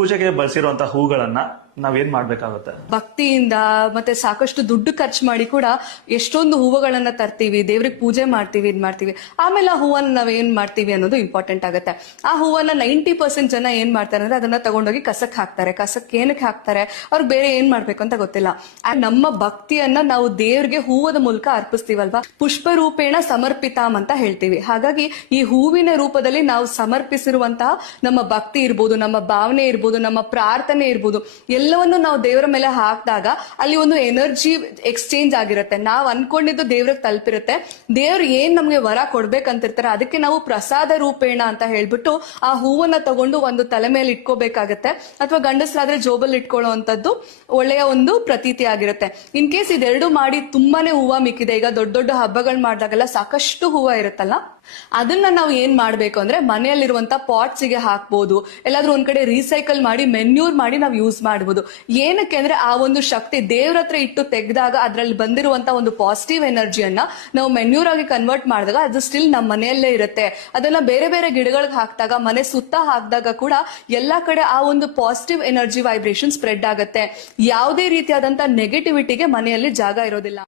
ಪೂಜೆಗೆ ಬಳಸಿರುವಂತಹ ಹೂಗಳನ್ನ ನಾವೇನ್ ಮಾಡ್ಬೇಕಾಗತ್ತೆ? ಭಕ್ತಿಯಿಂದ ಮತ್ತೆ ಸಾಕಷ್ಟು ದುಡ್ಡು ಖರ್ಚು ಮಾಡಿ ಕೂಡ ಎಷ್ಟೊಂದು ಹೂವುಗಳನ್ನ ತರ್ತೀವಿ, ದೇವ್ರಿಗೆ ಪೂಜೆ ಮಾಡ್ತೀವಿ, ಇದ್ ಮಾಡ್ತೀವಿ. ಆಮೇಲೆ ಆ ಹೂವನ್ನ ನಾವ್ ಏನ್ ಮಾಡ್ತೀವಿ ಅನ್ನೋದು ಇಂಪಾರ್ಟೆಂಟ್ ಆಗುತ್ತೆ. ಆ ಹೂವನ್ನ ನೈಂಟಿ ಪರ್ಸೆಂಟ್ ಜನ ಏನ್ ಮಾಡ್ತಾರೆ ಅಂದ್ರೆ ಅದನ್ನ ತಗೊಂಡೋಗಿ ಕಸಕ್ ಹಾಕ್ತಾರೆ. ಕಸಕ್ ಏನಕ್ಕೆ ಹಾಕ್ತಾರೆ? ಅವ್ರಿಗೆ ಬೇರೆ ಏನ್ ಮಾಡ್ಬೇಕು ಅಂತ ಗೊತ್ತಿಲ್ಲ. ನಮ್ಮ ಭಕ್ತಿಯನ್ನ ನಾವು ದೇವ್ರಿಗೆ ಹೂವದ ಮೂಲಕ ಅರ್ಪಿಸ್ತೀವಲ್ವಾ? ಪುಷ್ಪ ರೂಪೇಣ ಸಮರ್ಪಿತಾಮ್ ಅಂತ ಹೇಳ್ತೀವಿ. ಹಾಗಾಗಿ ಈ ಹೂವಿನ ರೂಪದಲ್ಲಿ ನಾವು ಸಮರ್ಪಿಸಿರುವಂತಹ ನಮ್ಮ ಭಕ್ತಿ ಇರ್ಬೋದು, ನಮ್ಮ ಭಾವನೆ ಇರ್ಬೋದು, ನಮ್ಮ ಪ್ರಾರ್ಥನೆ ಇರ್ಬೋದು ಎಲ್ಲವನ್ನು ನಾವು ದೇವರ ಮೇಲೆ ಹಾಕಿದಾಗ ಅಲ್ಲಿ ಒಂದು ಎನರ್ಜಿ ಎಕ್ಸ್ಚೇಂಜ್ ಆಗಿರುತ್ತೆ. ನಾವು ಅನ್ಕೊಂಡಿದ್ದು ದೇವ್ರಿಗೆ ತಲುಪಿರುತ್ತೆ. ದೇವ್ರು ಏನ್ ನಮ್ಗೆ ವರ ಕೊಡ್ಬೇಕಂತಿರ್ತಾರೆ, ಅದಕ್ಕೆ ನಾವು ಪ್ರಸಾದ ರೂಪೇಣ ಅಂತ ಹೇಳ್ಬಿಟ್ಟು ಆ ಹೂವನ್ನ ತಗೊಂಡು ಒಂದು ತಲೆ ಮೇಲೆ ಇಟ್ಕೋಬೇಕಾಗತ್ತೆ. ಅಥವಾ ಗಂಡಸ್ರಾದ್ರೆ ಜೋಬಲ್ ಇಟ್ಕೊಳ್ಳುವಂತದ್ದು ಒಳ್ಳೆಯ ಒಂದು ಪ್ರತೀತಿ ಆಗಿರುತ್ತೆ. ಇನ್ ಕೇಸ್ ಇದೆರಡು ಮಾಡಿ ತುಂಬಾನೇ ಹೂವ ಮಿಕ್ಕಿದೆ, ಈಗ ದೊಡ್ಡ ದೊಡ್ಡ ಹಬ್ಬಗಳು ಮಾಡಿದಾಗೆಲ್ಲ ಸಾಕಷ್ಟು ಹೂವ ಇರುತ್ತಲ್ಲ, ಅದನ್ನ ನಾವು ಏನ್ ಮಾಡ್ಬೇಕು ಅಂದ್ರೆ ಮನೆಯಲ್ಲಿರುವಂತ ಪಾಟ್ಸ್ಗೆ ಹಾಕ್ಬೋದು. ಎಲ್ಲಾದ್ರೂ ಒಂದ್ ಕಡೆ ರೀಸೈಕಲ್ ಮಾಡಿ ಮೆನ್ಯೂರ್ ಮಾಡಿ ನಾವು ಯೂಸ್ ಮಾಡಬಹುದು ಏನಕ್ಕೆ ಅಂದ್ರೆ ಆ ಒಂದು ಶಕ್ತಿ ದೇವ್ರ ಹತ್ರ ಇಟ್ಟು ತೆಗೆದಾಗ ಅದ್ರಲ್ಲಿ ಬಂದಿರುವಂತ ಒಂದು ಪಾಸಿಟಿವ್ ಎನರ್ಜಿಯನ್ನ ನಾವು ಮೆನ್ಯೂರ್ ಆಗಿ ಕನ್ವರ್ಟ್ ಮಾಡಿದಾಗ ಅದು ಸ್ಟಿಲ್ ನಮ್ಮ ಮನೆಯಲ್ಲೇ ಇರುತ್ತೆ. ಅದನ್ನ ಬೇರೆ ಬೇರೆ ಗಿಡಗಳಿಗೆ ಹಾಕಿದಾಗ, ಮನೆ ಸುತ್ತ ಹಾಕಿದಾಗ ಕೂಡ ಎಲ್ಲಾ ಕಡೆ ಆ ಒಂದು ಪಾಸಿಟಿವ್ ಎನರ್ಜಿ ವೈಬ್ರೇಷನ್ ಸ್ಪ್ರೆಡ್ ಆಗುತ್ತೆ. ಯಾವುದೇ ರೀತಿಯಾದಂತ ನೆಗೆಟಿವಿಟಿಗೆ ಮನೆಯಲ್ಲಿ ಜಾಗ ಇರೋದಿಲ್ಲ.